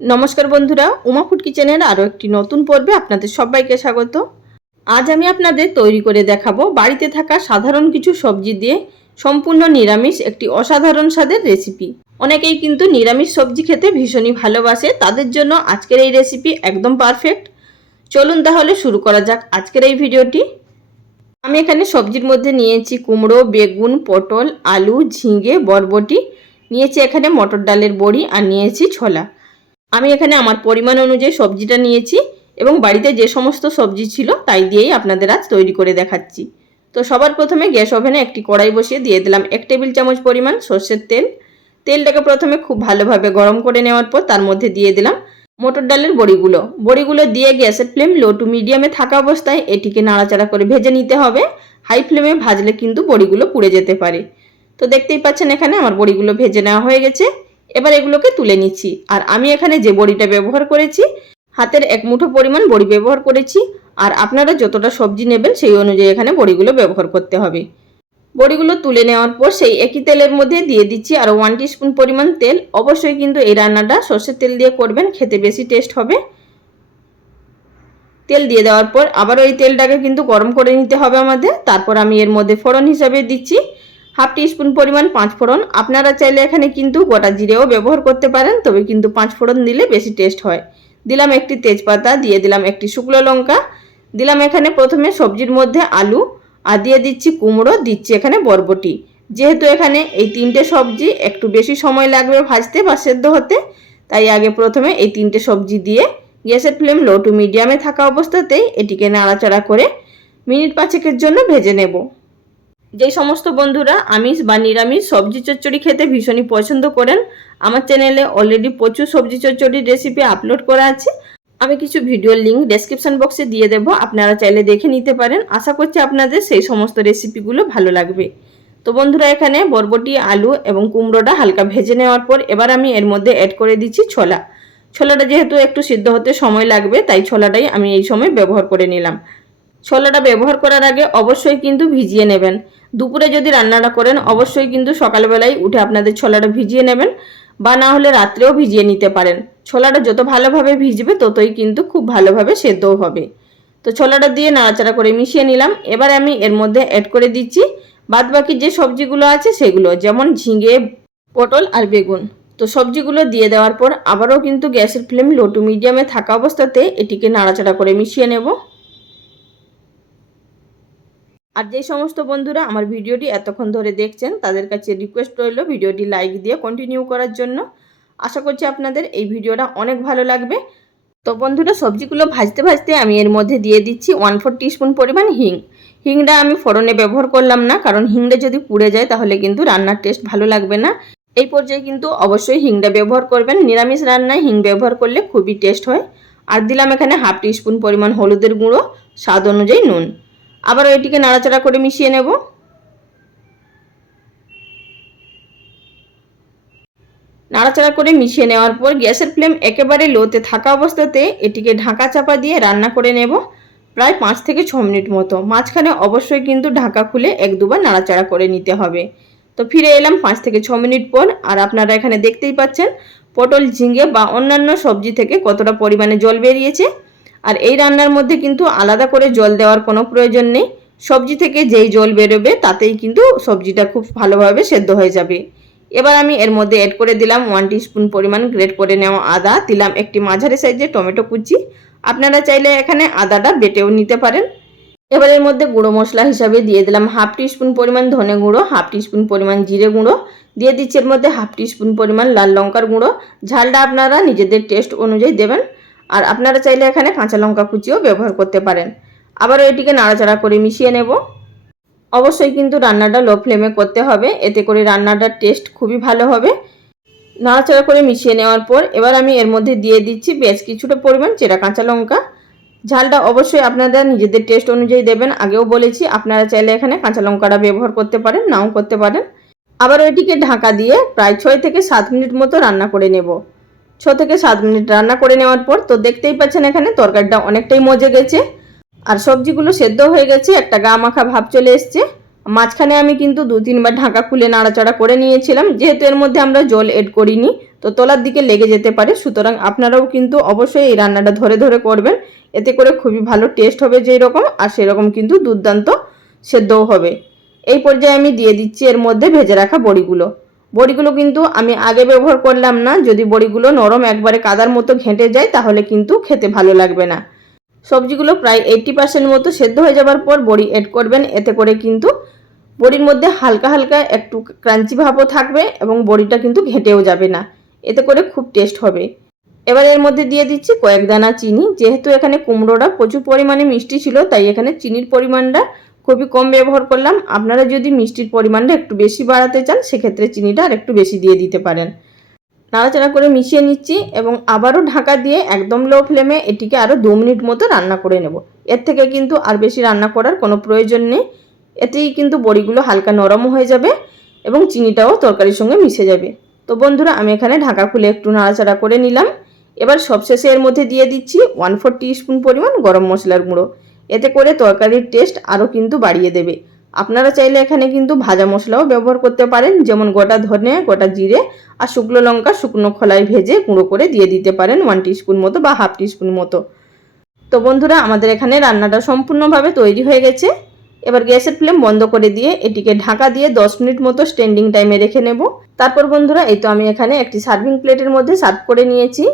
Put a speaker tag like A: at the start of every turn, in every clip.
A: নমস্কার বন্ধুরা, উমা ফুড কিচেনের আরও একটি নতুন পর্বে আপনাদের সবাইকে স্বাগত। আজ আমি আপনাদের তৈরি করে দেখাবো বাড়িতে থাকা সাধারণ কিছু সবজি দিয়ে সম্পূর্ণ নিরামিষ একটি অসাধারণ স্বাদের রেসিপি। অনেকেই কিন্তু নিরামিষ সবজি খেতে ভীষণই ভালোবাসে, তাদের জন্য আজকের এই রেসিপি একদম পারফেক্ট। চলুন তাহলে শুরু করা যাক আজকের এই ভিডিওটি। আমি এখানে সবজির মধ্যে নিয়েছি কুমড়ো, বেগুন, পটল, আলু, ঝিঙে, বরবটি, নিয়েছি এখানে মটর ডালের বড়ি আর নিয়েছি ছোলা। আমি এখানে আমার পরিমাণ অনুযায়ী সবজিটা নিয়েছি এবং বাড়িতে যে সমস্ত সবজি ছিল তাই দিয়েই আপনাদের আজ তৈরি করে দেখাচ্ছি। তো সবার প্রথমে গ্যাস ওভেনে একটি কড়াই বসিয়ে দিয়ে দিলাম এক টেবিল চামচ পরিমাণ সর্ষের তেল। তেলটাকে প্রথমে খুব ভালোভাবে গরম করে নেওয়ার পর তার মধ্যে দিয়ে দিলাম মটর ডালের বড়িগুলো। বড়িগুলো দিয়ে গ্যাসের ফ্লেম লো টু মিডিয়ামে থাকা অবস্থায় এটিকে নাড়াচাড়া করে ভেজে নিতে হবে। হাই ফ্লেমে ভাজলে কিন্তু বড়িগুলো পুড়ে যেতে পারে। তো দেখতেই পাচ্ছেন এখানে আমার বড়িগুলো ভেজে নেওয়া হয়ে গেছে। এবার এগুলোকে তুলে নিচ্ছি। আর আমি এখানে যে বড়িটা ব্যবহার করেছি, হাতের এক মুঠো পরিমাণ বড়ি ব্যবহার করেছি। আর আপনারা যতটা সবজি নেবেন সেই অনুযায়ী এখানে বড়িগুলো ব্যবহার করতে হবে। বড়িগুলো তুলে নেওয়ার পর সেই একই তেলের মধ্যে দিয়ে দিচ্ছি আর ওয়ান স্পুন পরিমাণ তেল। অবশ্যই কিন্তু এই রান্নাটা সর্ষের তেল দিয়ে করবেন, খেতে বেশি টেস্ট হবে। তেল দিয়ে দেওয়ার পর আবার ওই তেলটাকে কিন্তু গরম করে নিতে হবে আমাদের। তারপর আমি এর মধ্যে ফোড়ন হিসাবে দিচ্ছি। হাফ স্পুন পরিমাণ পাঁচ ফোড়ন। আপনারা চাইলে এখানে কিন্তু গোটা জিরেও ব্যবহার করতে পারেন, তবে কিন্তু পাঁচ ফোড়ন দিলে বেশি টেস্ট হয়। দিলাম একটি তেজপাতা, দিয়ে দিলাম একটি শুকনো লঙ্কা। দিলাম এখানে প্রথমে সবজির মধ্যে আলু, আর দিয়ে দিচ্ছি কুমড়ো, দিচ্ছি এখানে বরবটি। যেহেতু এখানে এই তিনটে সবজি, একটু বেশি সময় লাগবে ভাজতে বা সেদ্ধ হতে, তাই আগে প্রথমে এই তিনটে সবজি দিয়ে গ্যাসের ফ্লেম লো টু মিডিয়ামে থাকা অবস্থাতেই এটিকে নাড়াচাড়া করে মিনিট পাঁচেকের জন্য ভেজে নেব। যেই সমস্ত বন্ধুরা আমিষ বা নিরামিষ সবজি চচ্চড়ি খেতে ভীষণই পছন্দ করেন, আমার চ্যানেলে অলরেডি প্রচুর সবজি চচ্চড়ির রেসিপি আপলোড করা আছে। আমি কিছু ভিডিওর লিঙ্ক ডেসক্রিপশন বক্সে দিয়ে দেবো, আপনারা চাইলে দেখে নিতে পারেন। আশা করছি আপনাদের সেই সমস্ত রেসিপিগুলো ভালো লাগবে। তো বন্ধুরা, এখানে বরবটি, আলু এবং কুমড়োটা হালকা ভেজে নেওয়ার পর এবার আমি এর মধ্যে অ্যাড করে দিচ্ছি ছোলা। ছোলাটা যেহেতু একটু সিদ্ধ হতে সময় লাগবে, তাই ছোলাটাই আমি এই সময় ব্যবহার করে নিলাম। ছোলাটা ব্যবহার করার আগে অবশ্যই কিন্তু ভিজিয়ে নেবেন। দুপুরে যদি রান্নাটা করেন, অবশ্যই কিন্তু সকালবেলায় উঠে আপনাদের ছোলাটা ভিজিয়ে নেবেন বা না হলে রাত্রেও ভিজিয়ে নিতে পারেন। ছোলাটা যত ভালোভাবে ভিজবে, ততই কিন্তু খুব ভালোভাবে সেদ্ধও হবে। তো ছোলাটা দিয়ে নাড়াচাড়া করে মিশিয়ে নিলাম। এবার আমি এর মধ্যে অ্যাড করে দিচ্ছি বাদ বাকি যে সবজিগুলো আছে সেগুলো, যেমন ঝিঙে, পটল আর বেগুন। তো সবজিগুলো দিয়ে দেওয়ার পর আবারও কিন্তু গ্যাসের ফ্লেম লো টু মিডিয়ামে থাকা অবস্থাতে এটিকে নাড়াচাড়া করে মিশিয়ে নেব। আর যেই সমস্ত বন্ধুরা আমার ভিডিওটি এতক্ষণ ধরে দেখছেন, তাদের কাছে রিকোয়েস্ট রইল ভিডিওটি লাইক দিয়ে কন্টিনিউ করার জন্য। আশা করছি আপনাদের এই ভিডিওটা অনেক ভালো লাগবে। তো বন্ধুরা, সবজিগুলো ভাজতে ভাজতে আমি এর মধ্যে দিয়ে দিচ্ছি ওয়ান ফোর টিস্পুন পরিমাণ হিং। হিংটা আমি ফোড়নে ব্যবহার করলাম না, কারণ হিংটা যদি পুড়ে যায় তাহলে কিন্তু রান্নার টেস্ট ভালো লাগবে না। এই পর্যায়ে কিন্তু অবশ্যই হিংটা ব্যবহার করবেন। নিরামিষ রান্নায় হিং ব্যবহার করলে খুবই টেস্ট হয়। আর দিলাম এখানে হাফ টিস্পুন পরিমাণ হলুদের গুঁড়ো, স্বাদ অনুযায়ী নুন। আবার এটিকে নাড়াচাড়া করে মিশিয়ে নেব। নাড়াচাড়া করে মিশিয়ে নেওয়ার পর গ্যাসের ফ্লেম একেবারে লোতে থাকা অবস্থাতে এটিকে ঢাকা চাপা দিয়ে রান্না করে নেব প্রায় পাঁচ থেকে ছ মিনিট মতো। মাঝখানে অবশ্যই কিন্তু ঢাকা খুলে এক দুবার নাড়াচাড়া করে নিতে হবে। তো ফিরে এলাম পাঁচ থেকে ছ মিনিট পর আর আপনারা এখানে দেখতেই পাচ্ছেন পটল ঝিঙে বা অন্যান্য সবজি থেকে কতটা পরিমাণে জল বেরিয়েছে। আর এই রান্নার মধ্যে কিন্তু আলাদা করে জল দেওয়ার কোনো প্রয়োজন নেই। সবজি থেকে যেই জল বেরোবে, তাতেই কিন্তু সবজিটা খুব ভালোভাবে সেদ্ধ হয়ে যাবে। এবার আমি এর মধ্যে অ্যাড করে দিলাম ওয়ান স্পুন পরিমাণ গ্রেট করে নেওয়া আদা। দিলাম একটি মাঝারি সাইজের টমেটো কুচি। আপনারা চাইলে এখানে আদাটা বেটেও নিতে পারেন। এবার এর মধ্যে গুঁড়ো মশলা হিসাবে দিয়ে দিলাম হাফ স্পুন পরিমাণ ধনে গুঁড়ো হাফ স্পুন পরিমাণ জিরে গুঁড়ো। দিয়ে দিচ্ছি এর মধ্যে হাফ স্পুন পরিমাণ লাল লঙ্কার গুঁড়ো। ঝালটা আপনারা নিজেদের টেস্ট অনুযায়ী দেবেন। আর আপনারা চাইলে এখানে কাঁচা লঙ্কা কুচিও ব্যবহার করতে পারেন। আবারও এটিকে নাড়াচাড়া করে মিশিয়ে নেব। অবশ্যই কিন্তু রান্নাটা লো ফ্লেমে করতে হবে। এতে করে রান্নাটার টেস্ট খুবই ভালো হবে। নাড়াচাড়া করে মিশিয়ে নেওয়ার পর এবার আমি এর মধ্যে দিয়ে দিচ্ছি বেশ কিছুটা পরিমাণ চেরা কাঁচা লঙ্কা। ঝালটা অবশ্যই আপনারা নিজেদের টেস্ট অনুযায়ী দেবেন। আগেও বলেছি, আপনারা চাইলে এখানে কাঁচা লঙ্কাটা ব্যবহার করতে পারেন, নাও করতে পারেন। আবার ওইটিকে ঢাকা দিয়ে প্রায় ছয় থেকে সাত মিনিট মতো রান্না করে নেব। ছ থেকে সাত মিনিট রান্না করে নেওয়ার পর তো দেখতেই পাচ্ছেন এখানে তরকারিটা অনেকটাই মজে গেছে। আর সবজিগুলো সেদ্ধ হয়ে গেছে, একটা গা মাখা ভাব চলে এসছে। মাঝখানে আমি কিন্তু দু তিনবার ঢাকা খুলে নাড়াচাড়া করে নিয়েছিলাম, যেহেতু এর মধ্যে আমরা জল এড করিনি, তো তলার দিকে লেগে যেতে পারে। সুতরাং আপনারাও কিন্তু অবশ্যই এই রান্নাটা ধরে ধরে করবেন। এতে করে খুবই ভালো টেস্ট হবে যেই রকম আর সেরকম কিন্তু দুর্দান্ত সেদ্ধও হবে। এই পর্যায়ে আমি দিয়ে দিচ্ছি এর মধ্যে ভেজে রাখা বড়িগুলো। বড়িগুলো কিন্তু আমি আগে ব্যবহার করলাম না। যদি বড়িগুলো নরম একবারে কাদার মতো ঘেঁটে যায়, তাহলে কিন্তু খেতে ভালো লাগবে না। সবজিগুলো প্রায় এইটটি পার্সেন্ট মতো সেদ্ধ হয়ে যাবার পর বড়ি এড করবেন। এতে করে কিন্তু বড়ির মধ্যে হালকা হালকা একটু ক্রাঞ্চি ভাবও থাকবে এবং বড়িটা কিন্তু ঘেঁটেও যাবে না। এতে করে খুব টেস্ট হবে। এবার এর মধ্যে দিয়ে দিচ্ছি কয়েক দানা চিনি। যেহেতু এখানে কুমড়োটা প্রচুর পরিমাণে মিষ্টি ছিল, তাই এখানে চিনির পরিমাণটা খুবই কম ব্যবহার করলাম, আপনারা যদি মিষ্টির পরিমাণটা একটু বেশি বাড়াতে চান, সেক্ষেত্রে চিনিটা আর একটু বেশি দিয়ে দিতে পারেন। নাড়াচাড়া করে মিশিয়ে নিচ্ছি এবং আবারও ঢাকা দিয়ে একদম লো ফ্লেমে এটিকে আরও দু মিনিট মতো রান্না করে নেব। এর থেকে কিন্তু আর বেশি রান্না করার কোনো প্রয়োজন নেই। এতেই কিন্তু বড়িগুলো হালকা নরম হয়ে যাবে এবং চিনিটাও তরকারির সঙ্গে মিশে যাবে। তো বন্ধুরা, আমি এখানে ঢাকা খুলে একটু নাড়াচাড়া করে নিলাম। এবার সবশেষে এর মধ্যে দিয়ে দিচ্ছি ওয়ান ফোর স্পুন পরিমাণ গরম মশলার গুঁড়ো। এতে করে তরকারির টেস্ট আরও কিন্তু বাড়িয়ে দেবে। আপনারা চাইলে এখানে কিন্তু ভাজা মশলাও ব্যবহার করতে পারেন, যেমন গোটা ধনে, গোটা জিরে আর শুকনো লঙ্কা, শুকনো খোলায় ভেজে গুঁড়ো করে দিয়ে দিতে পারেন ওয়ান স্পুন মতো বা হাফ স্পুন মতো। তো বন্ধুরা, আমাদের এখানে রান্নাটা সম্পূর্ণভাবে তৈরি হয়ে গেছে। এবার গ্যাসের ফ্লেম বন্ধ করে দিয়ে এটিকে ঢাকা দিয়ে দশ মিনিট মতো স্ট্যান্ডিং টাইমে রেখে নেব। তারপর বন্ধুরা, এই তো আমি এখানে একটি সার্ভিং প্লেটের মধ্যে সার্ভ করে নিয়েছি।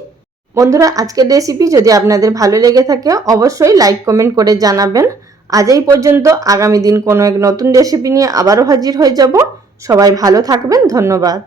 A: বন্ধুরা, আজকের রেসিপি যদি আপনাদের ভালো লেগে থাকে, অবশ্যই লাইক কমেন্ট করে জানাবেন। আজ এই পর্যন্ত, আগামী দিন কোনো এক নতুন রেসিপি নিয়ে আবারও হাজির হয়ে যাব। সবাই ভালো থাকবেন, ধন্যবাদ।